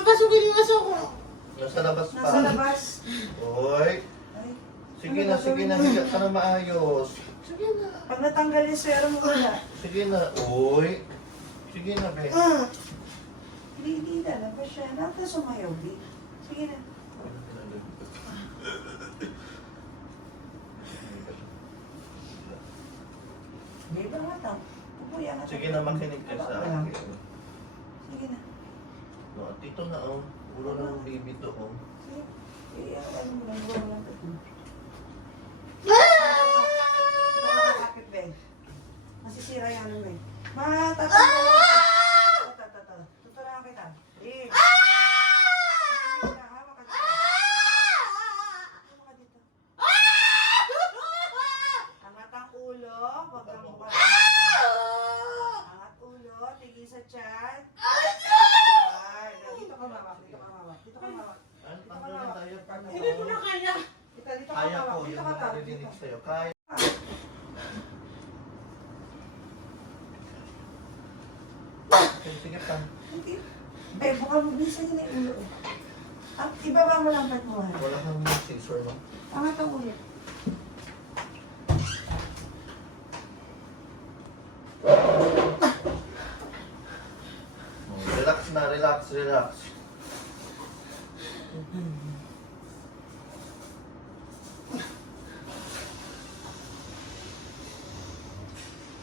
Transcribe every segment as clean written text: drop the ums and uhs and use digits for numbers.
Papasukin yung aso ko. Nasa labas pa. Nasa labas. Uy. Ay, Sige na, higa ka na maayos. Sige na. pag natanggal yung serum mo wala. Sige na, uy. Sige na, be. Hindi na ba siya? Nata sumayaw, di. Sige na. Di ba nga tao? Pupuya nga. Sige na, makinig ka sa akin. Sige na. No, dito na, oh. Ulo na ng baby to, oh. Sige. Ano mo lang, buwan lang ito. Nakakakit, Ben. Masisira yan, Ben. Tutulungan kita. Eh. Hawak ka dito. Hawak ka dito. Angat ang ulo. Huwag kang mukha. Angat ulo. Tingin sa tiyan. Yan. Dito ka mawak. Dito ka mawak. Dito ka mawak. Ano lang tayo? Hindi ko na kaya. Dito ka Kaya mawak. ko, Dito yung ka mawak. maririnig sa'yo. Kaya. Sige pa. Hindi. Eh, baka mabilisan niya na yung ulo. At ibaba mo lang pag mo. Wala kang scissor, no? Angat ang ulo. Relax na, relax.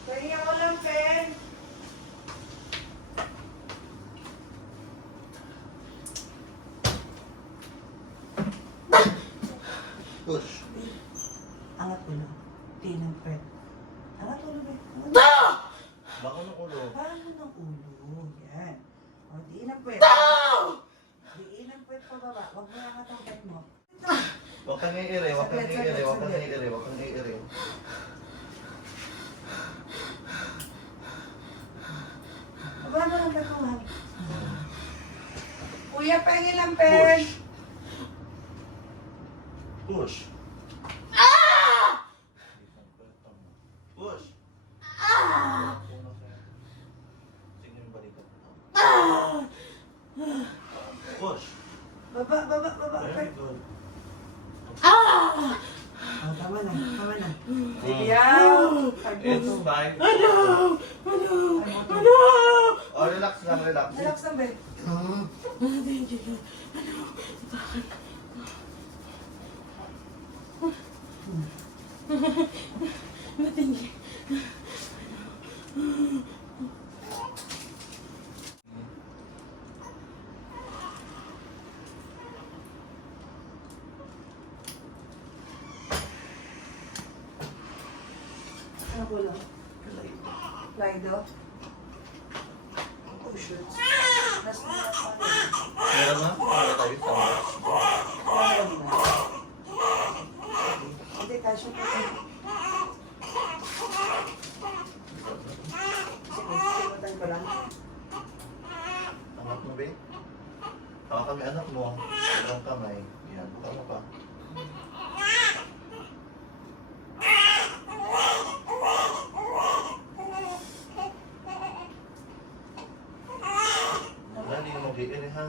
Kaya ko lang, Pen. Push. Angat ulo. Tinang Pen. Angat ulo, Ben. Bako ng ulo. Parang mo ng ulo. Yan. O, diin ang Pen. Diin ang Pen pababa. Huwag mo angat ang Pen mo. Huwag kang iire. Baba mo lang Pen mo, ha? Kuya, pahingin lang, Pen. Push. Push. Sige yung balikat. Push. Baba, Very Pen. good. Oh, tama na. Ayaw. It's fine. Oh, relax lang. Relax lang, Ben. Matingin. Ano ko lang? Lido? Oh, shoot. Nas na. Meron na? Para tayo sa Hindi, kasya pa. Simutan ko lang. anak mo, be? Hawa kami anak mo. Ilang kamay. Yan, buka mo pa. Wala, hindi mo mag-iiri, ha?